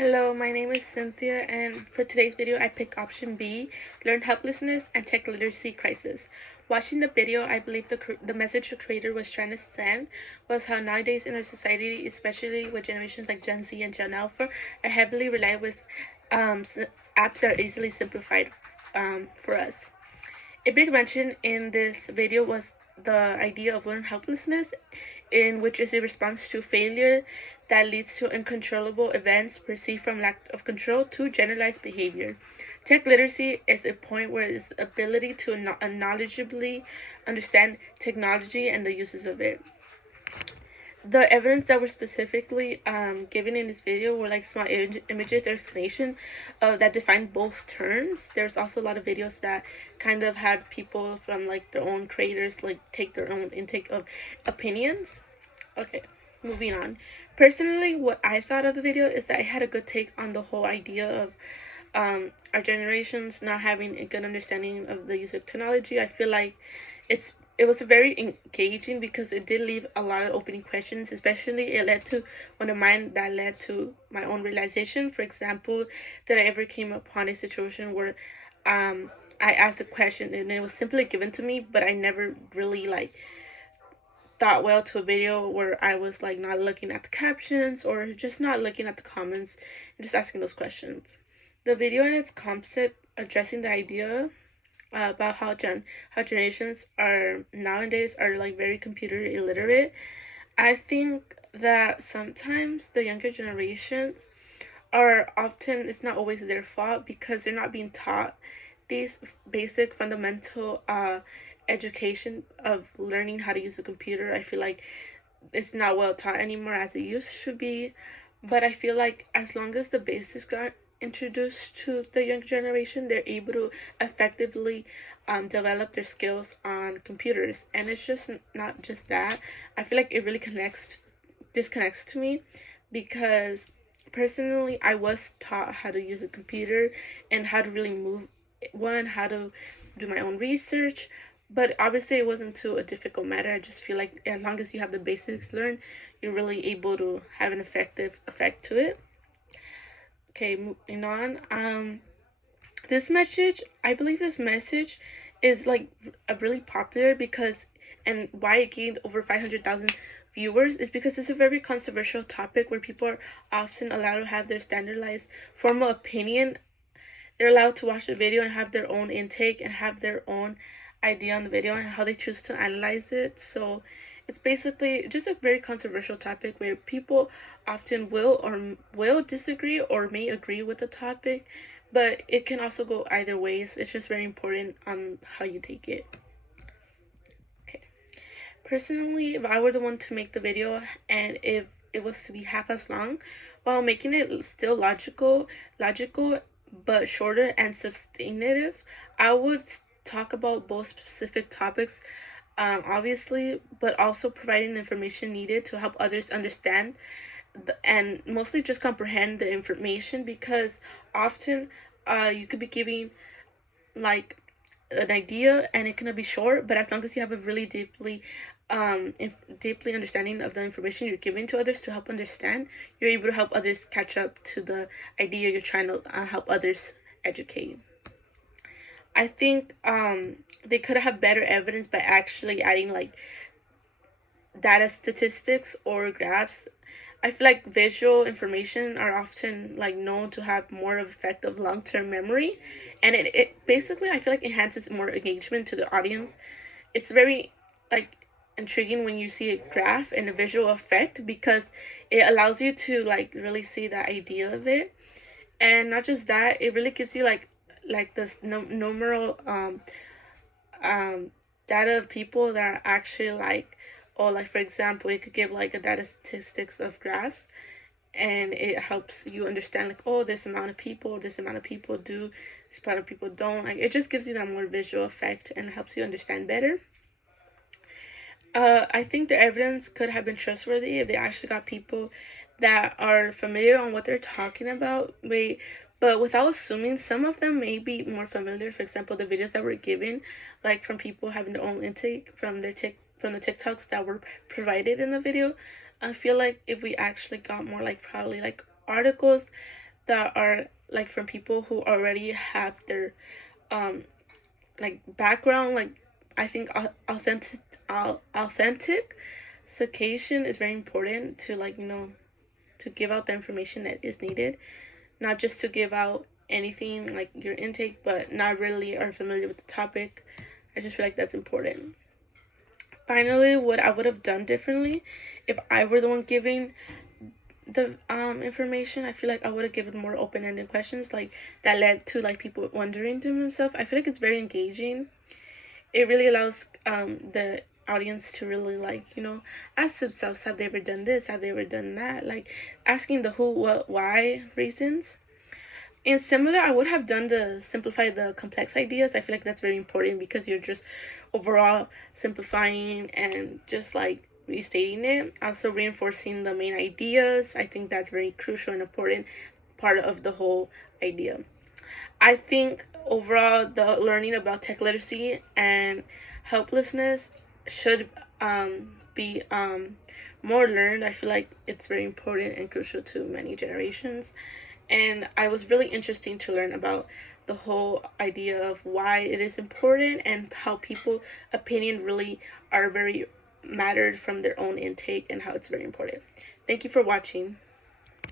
Hello, my name is Cynthia, and for today's video, I picked option B, learned helplessness and tech literacy crisis. Watching the video, I believe the message the creator was trying to send was how nowadays in our society, especially with generations like Gen Z and Gen Alpha, are heavily relied with apps that are easily simplified for us. A big mention in this video was the idea of learned helplessness, in which is a response to failure that leads to uncontrollable events perceived from lack of control to generalized behavior. Tech literacy is a point where it's ability to knowledgeably understand technology and the uses of it. The evidence that were specifically given in this video were like small images or explanation that define both terms. There's also a lot of videos that kind of had people from like their own creators like take their own intake of opinions. Okay, moving on. Personally, what I thought of the video is that I had a good take on the whole idea of our generations not having a good understanding of the use of technology. I feel like it was very engaging because it did leave a lot of opening questions, especially it led to one of mine that led to my own realization. For example, that I ever came upon a situation where I asked a question and it was simply given to me, but I never really like thought well to a video where I was like not looking at the captions or just not looking at the comments and just asking those questions. The video and its concept addressing the idea about how generations are nowadays are like very computer illiterate. I think that sometimes the younger generations are often, it's not always their fault because they're not being taught these basic fundamental education of learning how to use a computer. I feel like it's not well taught anymore as it used to be, but I feel like as long as the basics got introduced to the young generation, they're able to effectively develop their skills on computers. And it's just not just that. I feel like it really disconnects to me because personally I was taught how to use a computer and how to really move one, how to do my own research, but obviously it wasn't too a difficult matter. I just feel like as long as you have the basics learned, you're really able to have an effective effect to it. Okay, moving on. This message, I believe this message is like a really popular because, and why it gained over 500,000 viewers is because it's a very controversial topic where people are often allowed to have their standardized formal opinion. They're allowed to watch the video and have their own intake and have their own idea on the video and how they choose to analyze it. So it's basically just a very controversial topic where people often will disagree or may agree with the topic, but it can also go either ways. It's just very important on how you take it. Okay. Personally, if I were the one to make the video and if it was to be half as long, while making it still logical but shorter and substantive, I would talk about both specific topics, obviously, but also providing the information needed to help others understand and mostly just comprehend the information because often you could be giving like an idea and it can be short, but as long as you have a really deeply understanding of the information you're giving to others to help understand, you're able to help others catch up to the idea you're trying to help others educate. I think they could have better evidence by actually adding like data statistics or graphs. I feel like visual information are often like known to have more of effect of long-term memory, and it basically I feel like enhances more engagement to the audience. It's very like intriguing when you see a graph and a visual effect because it allows you to like really see the idea of it, and not just that, it really gives you like this numeral data of people that are actually like, or like for example it could give like a data statistics of graphs, and it helps you understand like, oh, this amount of people do, this amount of people don't. Like it just gives you that more visual effect and helps you understand better. I think the evidence could have been trustworthy if they actually got people that are familiar on what they're talking about. But without assuming, some of them may be more familiar. For example, the videos that were given, like from people having their own intake from from the TikToks that were provided in the video. I feel like if we actually got more like probably like articles that are like from people who already have their like background. Like I think authentication is very important to, like, to give out the information that is needed, not just to give out anything like your intake, but not really are familiar with the topic. I just feel like that's important. Finally, what I would have done differently if I were the one giving the information, I feel like I would have given more open-ended questions, like that led to like people wondering to themselves. I feel like it's very engaging. It really allows the audience to really, like, ask themselves, have they ever done this, have they ever done that, like asking the who, what, why reasons. And similar, I would have done the simplify the complex ideas. I feel like that's very important because you're just overall simplifying and just like restating it. Also reinforcing the main ideas. I think that's very crucial and important part of the whole idea. I think overall the learning about tech literacy and helplessness should be more learned. I feel like it's very important and crucial to many generations. And I was really interesting to learn about the whole idea of why it is important and how people opinion really are very mattered from their own intake and how it's very important. Thank you for watching.